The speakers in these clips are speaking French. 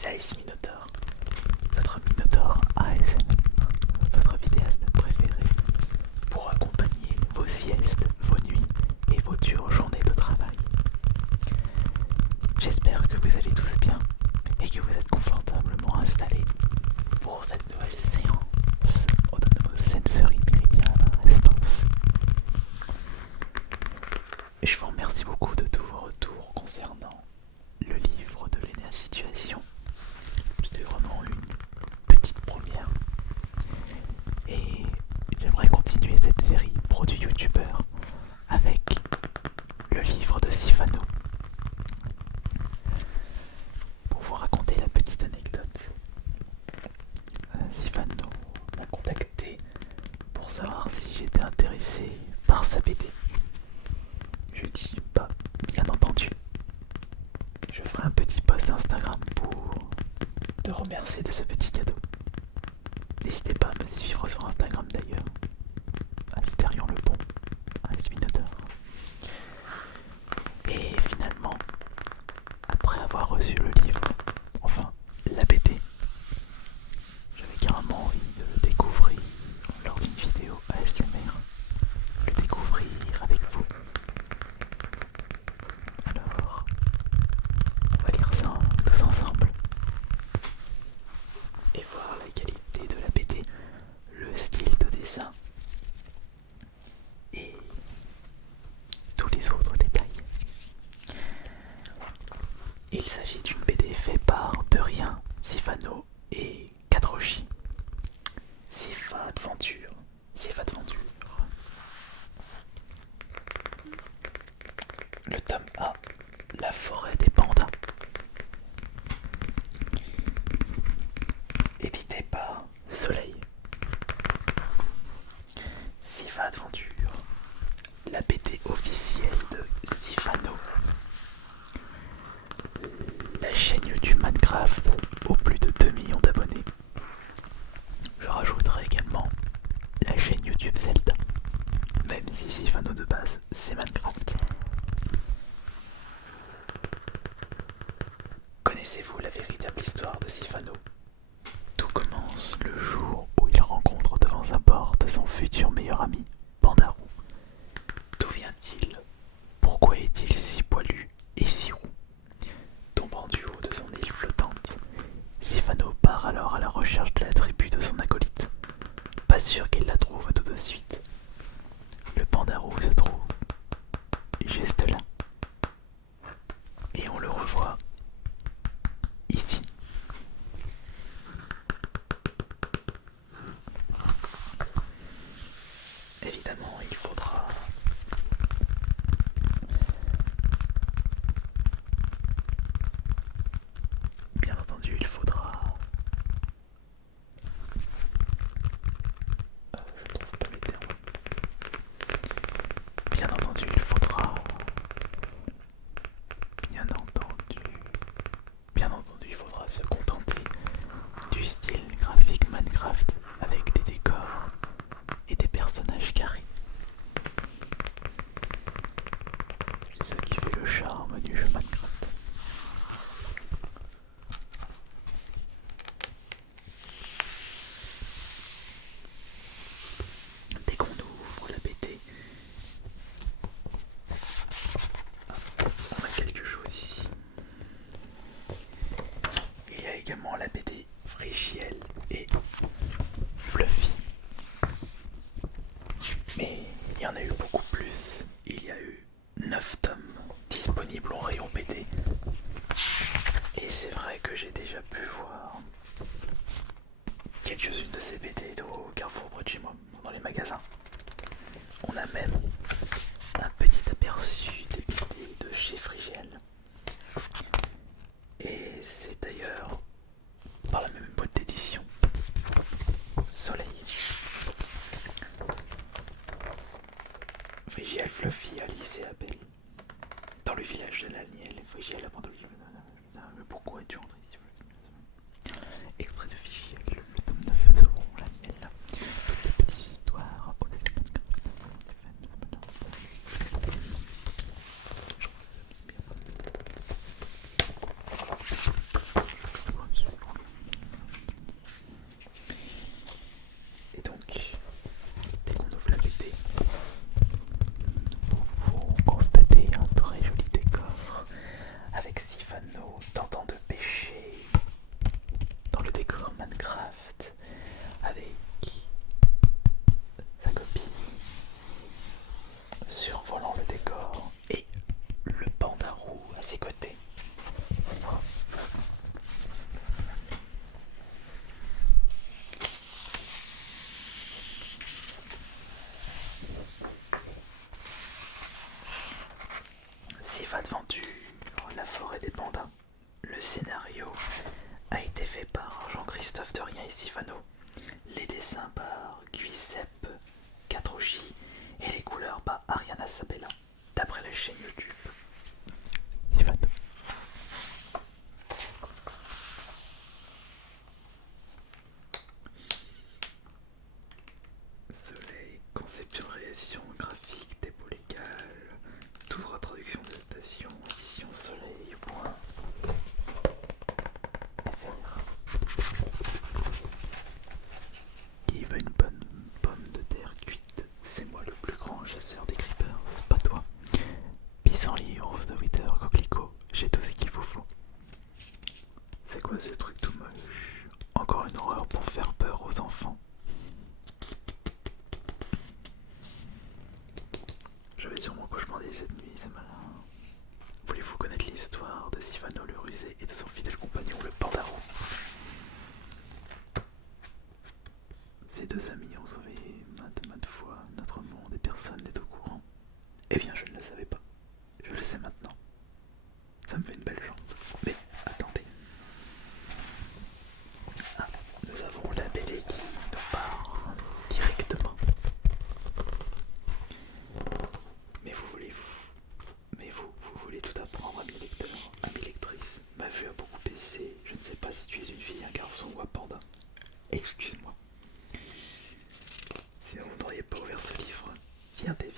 c'est Ice Minotaur, votre Minotaur ASMR, votre vidéaste préféré, pour accompagner vos siestes, vos nuits et vos dures journées de travail. J'espère que vous allez tous bien et que vous êtes confortablement installés pour cette nouvelle séance au de nos sensory méridian response. Je vous remercie beaucoup de tous vos retours concernant le livre de l'Énéa Situation. C'était vraiment une petite première. Et j'aimerais continuer cette série produit youtubeur avec le livre de Sifano. Pour vous raconter la petite anecdote, Sifano m'a contacté pour savoir si j'étais intéressé par sa BD. Je dis bah bien entendu. Je ferai un petit post Instagram pour te remercier de ce petit cadeau. N'hésitez pas à me suivre sur Instagram d'ailleurs. Astérion le Bon, Ice Minotaur. Et finalement, après avoir reçu le livre, enfin la BD, j'avais carrément envie de le découvrir lors d'une vidéo ASMR, le découvrir avec vous. Alors, on va lire ça tous ensemble et voir la qualité de la BD, le style de dessin et tous les autres détails. Il s'agit d'une BD faite par De Rien, Sifano et Kadroshi. Sifa Adventure. Le tome A, La forêt des pandas. Édité par Soleil. Sifa Adventure, la BD officielle de Sifano. La chaîne YouTube Minecraft aux plus de 2 millions d'abonnés. Je rajouterai également la chaîne YouTube Zelda, même si Sifano de base c'est Minecraft. Connaissez-vous la véritable histoire de Sifano? Tout commence le jour où il rencontre devant sa porte son futur meilleur ami, Pandarou. D'où vient-il? Pourquoi est-il si poilu et si roux? Tombant du haut de son île flottante, Sifano part alors à la recherche de la tribu de son acolyte. Pas sûr qu'il la trouve tout de suite. Le Pandarou se trouve juste là. Et on le revoit ici. Évidemment, il faudra bien entendu, il faudra je trouve pas mes termes. Bien entendu, il faudra bien entendu, il faudra se contenter du style graphique Minecraft avec des décors et des personnages carrés. C'est ce qui fait le charme du jeu Minecraft. Dès qu'on ouvre la BD, on a quelque chose ici. Il y a également la BD Frigiel et Fluffy. Mais il y en a eu beaucoup plus. Il y a eu 9 tomes disponibles en rayon BD. Et c'est vrai que j'ai déjà pu voir quelques-unes de ces BD au Carrefour près de chez moi, dans les magasins. On a même un petit aperçu des BD de chez Frigiel. Et c'est d'ailleurs par la même boîte d'édition, Soleil. Frigiel, Fluffy, Alice et Abel. Dans le village de l'Aniel, Frigiel abandonne. Mais pourquoi es-tu rentré ici? Extrait de Frigiel, le tome 9 seront l'Aniel. Toutes les petites histoires. a été fait par Jean-Christophe Derrien et Sifano. Les dessins par Guisep Katroshi et les couleurs par Ariana Sabella, d'après la chaîne YouTube Sifano. Soleil, conception, réalisation graphique, dépôt légal, toute retraduction de datation, édition Soleil, point. Qui veut une bonne pomme de terre cuite? C'est moi le plus grand chasseur des creepers, pas toi. Pissenlit, rose de Wither, coquelicot, j'ai tout ce qu'il vous faut. C'est quoi ce truc tout moche? Encore une horreur pour faire peur aux enfants. J'avais sûrement cauchemardé cette nuit, c'est malin. Voulez-vous connaître l'histoire de Sifano le rusé et de son fidèle compagnon le Pandaro? Ces deux amis ont sauvé maintes fois notre monde et personne n'est au courant. Eh bien, je ne le savais pas. Je le sais maintenant. Ça me fait une belle jambe. Mais attendez. Ah, nous avons la BD qui nous part directement. Vous voulez tout apprendre, ami lecteur, ami lectrice. Ma vue a beaucoup baissé. Je ne sais pas si tu es une fille, un garçon ou un panda. Excuse-moi. Sinon vous n'auriez pas ouvert ce livre. Viendez.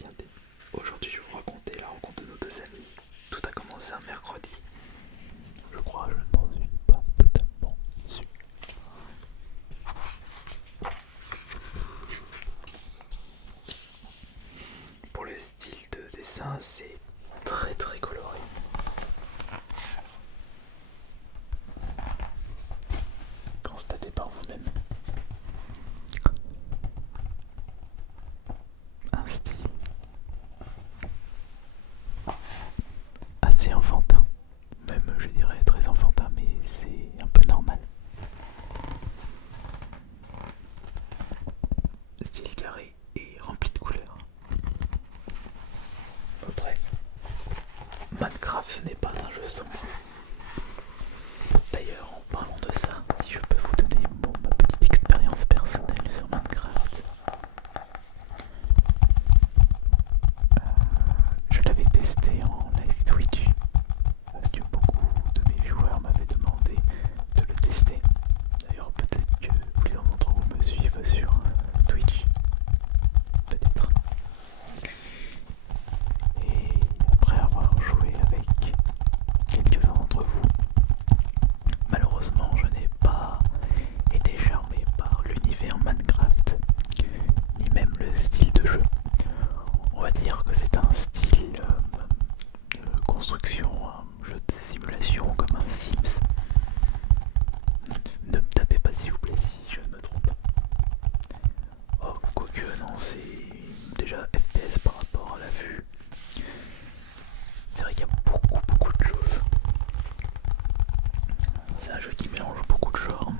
Aujourd'hui je vais vous raconter la rencontre de nos deux amis. Tout a commencé un mercredi. Je crois, je n'en suis pas totalement sûr. Pour le style de dessin, c'est très coloré. Constatez par vous-même. Un style assez enfantin, même je dirais très enfantin, mais c'est un peu normal. Style carré et rempli de couleurs. Après, Minecraft ce n'est pas un jeu sombre. D'ailleurs, en parlant de ça, si je peux vous donner ma petite expérience personnelle sur Minecraft. Je l'avais testé en live Twitch parce que beaucoup de mes viewers m'avaient demandé de le tester. D'ailleurs, peut-être que plusieurs d'entre vous me suivent sur Twitch. Peut-être. Et après avoir joué avec quelques-uns d'entre vous, malheureusement, je n'ai pas été charmé par l'univers Minecraft, ni même le style de jeu. On va dire que c'est un style de construction, un jeu de simulation comme un Sims. Ne me tapez pas s'il vous plaît si je ne me trompe. Oh, quoique non, c'est déjà FPS par rapport à la vue. C'est vrai qu'il y a beaucoup de choses. C'est un jeu qui mélange beaucoup de genres.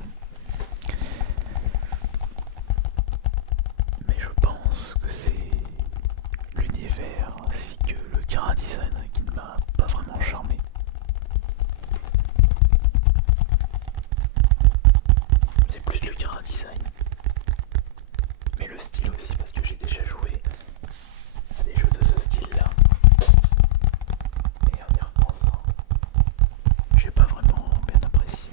Mais je pense que c'est l'univers ainsi que le chara design qui ne m'a pas vraiment charmé. C'est plus le chara design. Mais le style aussi, parce que j'ai déjà joué à des jeux de ce style-là. Et en y repensant, j'ai pas vraiment bien apprécié.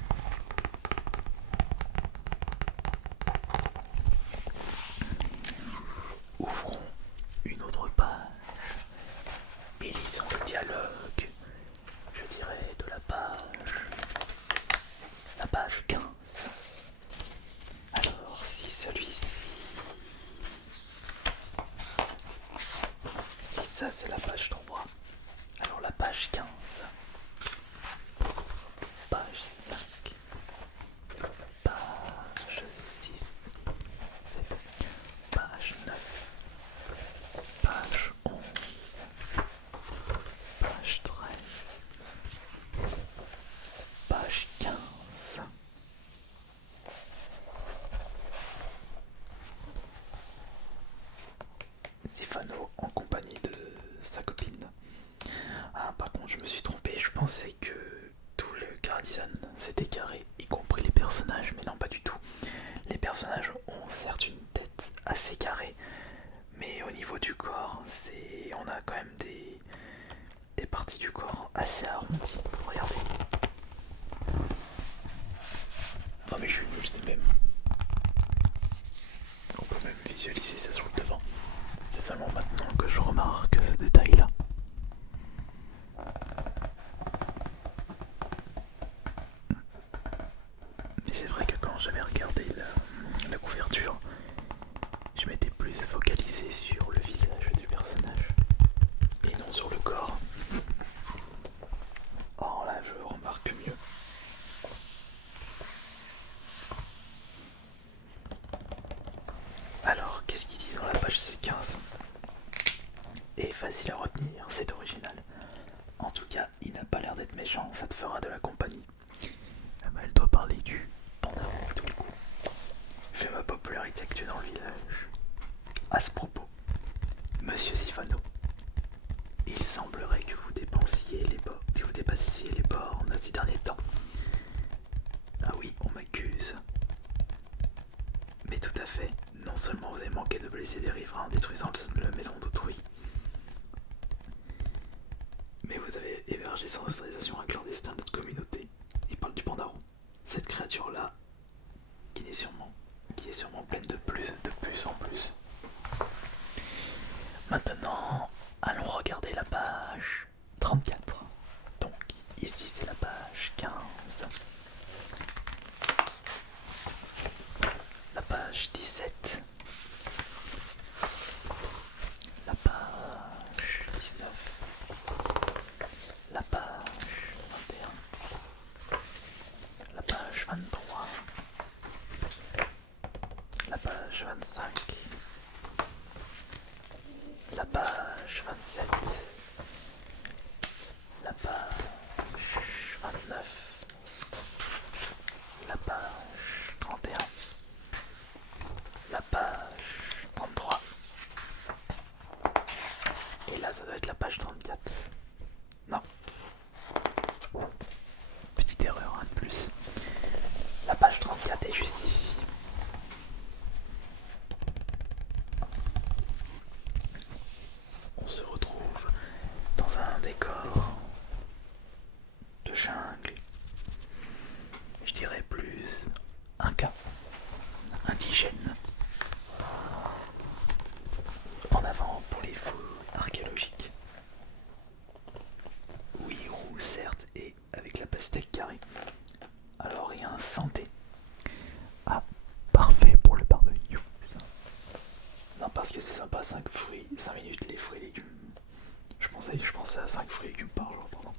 était carré, y compris les personnages, mais non pas du tout. Les personnages ont certes une tête assez carrée, mais au niveau du corps, on a quand même des parties du corps assez arrondies. Regardez. Non mais je suis nul, c'est même. On peut même visualiser ça sur le devant. C'est seulement maintenant que je remarque ce détail-là. Mais c'est vrai que quand j'avais regardé la couverture, je m'étais plus focalisé sur le visage du personnage et non sur le corps. Or là, je remarque mieux. Alors, qu'est-ce qu'ils disent dans la page C15? Et facile à retenir, c'est original. En tout cas, il n'a pas l'air d'être méchant, ça te fera de la compagnie. Ah bah, elle doit parler du panda tout le coup. Fais ma popularité actuelle dans le village. À ce propos, Monsieur Sifano, il semblerait que vous dépassiez les bornes ces derniers temps. Ah oui, on m'accuse. Mais tout à fait, non seulement vous avez manqué de blesser des riverains en détruisant la maison d'autrui, mais vous avez hébergé sans autorisation un clandestin de notre communauté. Il parle du pandarou. Cette créature-là, qui est sûrement pleine de plus en plus. Maintenant, allons regarder la page 34. Donc, ici c'est la page 15. La page 17. La page 19. La page 21. La page 23. La page 25. La page 27. La page 29. La page 31. La page 33. Et là, ça doit être la page 34. Non. Petite erreur, un de plus. La page 34 est juste ici. On se retrouve dans un décor de jungle. Je dirais plus un cas indigène. En avant pour les fouilles archéologiques. Oui, roux certes, et avec la pastèque carrée. Alors rien, santé. Ah, parfait pour le barbecue. Non, parce que c'est sympa, 5 minutes les fruits et légumes. Je pensais à 5 fruits et légumes par jour, pardon.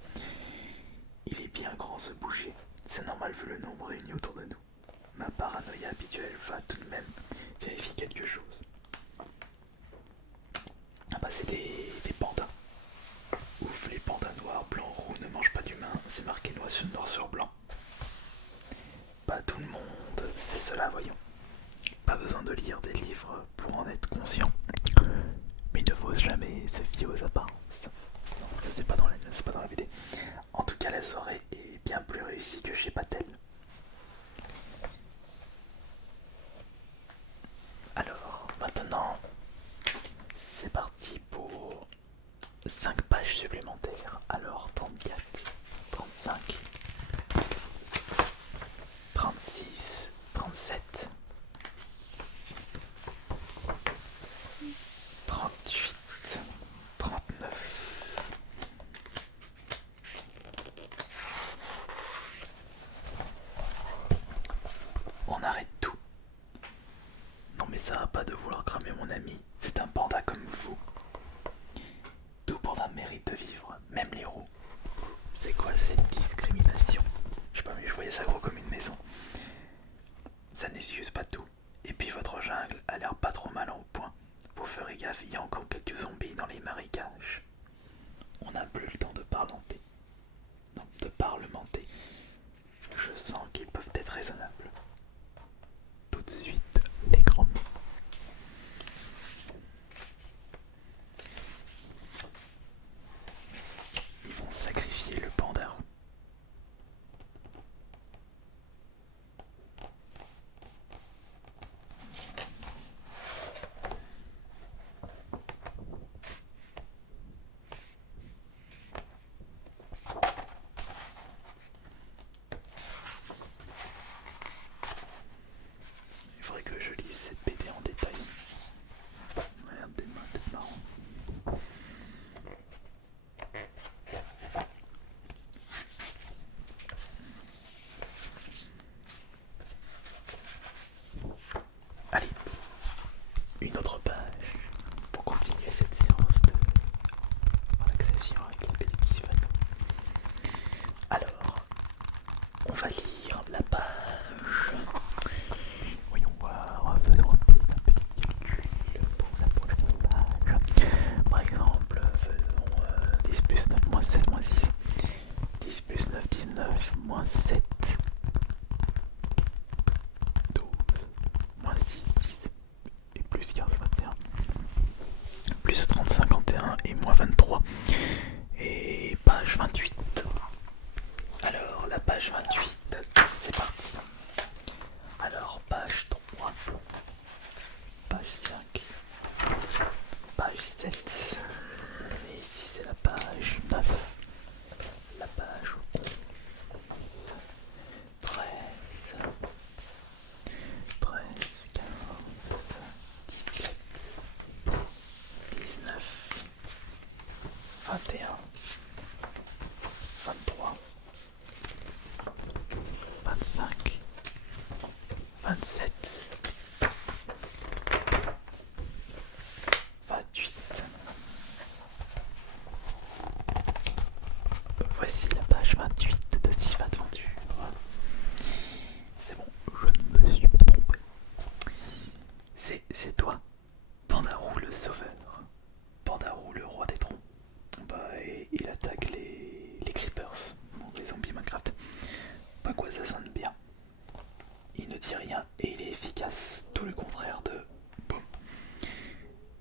Il est bien grand ce boucher. C'est normal vu le nombre réuni autour de nous. Ma paranoïa habituelle va tout de même vérifier quelque chose. Ah bah c'est des pandas. Ouf, les pandas noirs, blancs, roux ne mangent pas d'humains, c'est marqué noir sur blanc. Pas tout le monde sait cela, voyons. Pas besoin de lire des livres pour en être conscient. Mais il ne faut jamais se fier aux apparences. Non, ça c'est pas dans la BD. En tout cas, la soirée est bien plus réussie que chez Patel. Alors, maintenant, c'est parti pour 5 pages supplémentaires. Alors, 34, 35, 36, 37, 38, 39. On arrête tout. Non mais ça va pas de vouloir cramer mon ami. C'est un panda comme vous. Tout panda mérite de vivre, même les roux. C'est quoi cette discrimination? Je sais pas, mais je voyais ça gros comme une maison. Ça n'excuse pas tout. Et puis votre jungle a l'air pas trop mal au point. Vous ferez gaffe, il y a encore quelques zombies dans les marécages. On n'a plus le temps de parlementer. Non, de parlementer. Je sens qu'ils peuvent être raisonnables. Tout de suite, les grands mots. 23 et page 28. Alors la page 28, c'est parti. Alors page 3, page 5, page 7, et ici c'est la page 9, la page 11, 13, 15, 17, 19, 21, 23, 25, 27, 28. Voici la page 28 de Sif Adventure. C'est bon, je ne me suis pas trompé. C'est toi, Pandarou le sauveur. Pandarou le roi des troncs. Et il attaque les creepers, donc les zombies Minecraft. Pas quoi, ça sonne bien. Il ne dit rien et il est efficace. Tout le contraire de boum.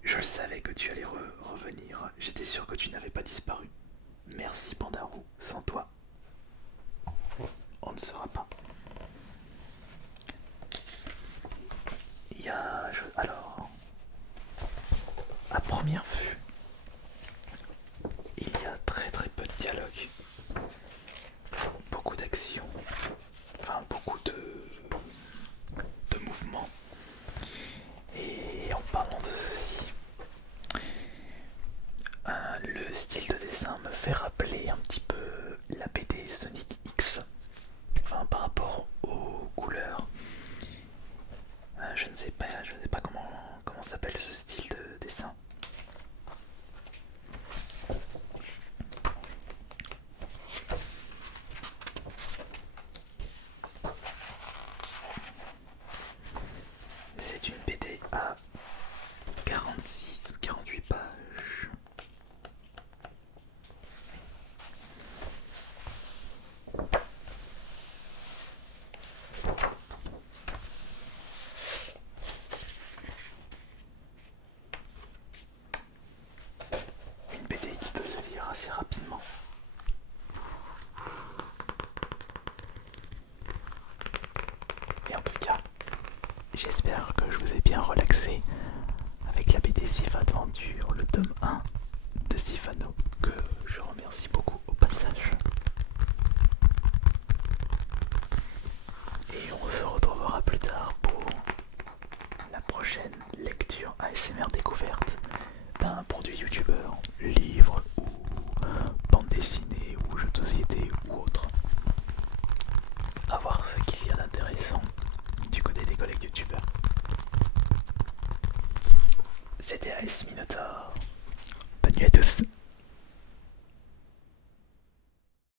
Je savais que tu allais revenir. J'étais sûr que tu n'avais pas disparu. Merci Pandarou. Sans toi, on ne sera pas. Il y a... alors, à première vue, il y a très peu de dialogue. Beaucoup d'action. Enfin, beaucoup de mouvements. Et en parlant de ceci, le style de dessin me fait rappeler un petit peu la BD Sonic X. Enfin, par rapport aux couleurs. Je ne sais pas comment s'appelle ce style de dessin. C'est une BD à 46 ou 48 pages. Une BD qui peut se lire assez rapidement. Et en tout cas, j'espère que je vous ai bien relaxé avec la BD Sif Adventure, le tome 1 de Sifano, que je remercie beaucoup au passage. Et on se retrouvera plus tard pour la prochaine lecture ASMR découverte d'un produit youtubeur, livre ou bande dessinée ou jeu de société ou autre. À voir ce qu'il y a d'intéressant du côté des collègues youtubeurs. C'était AS Minotaur. Bonne nuit à tous.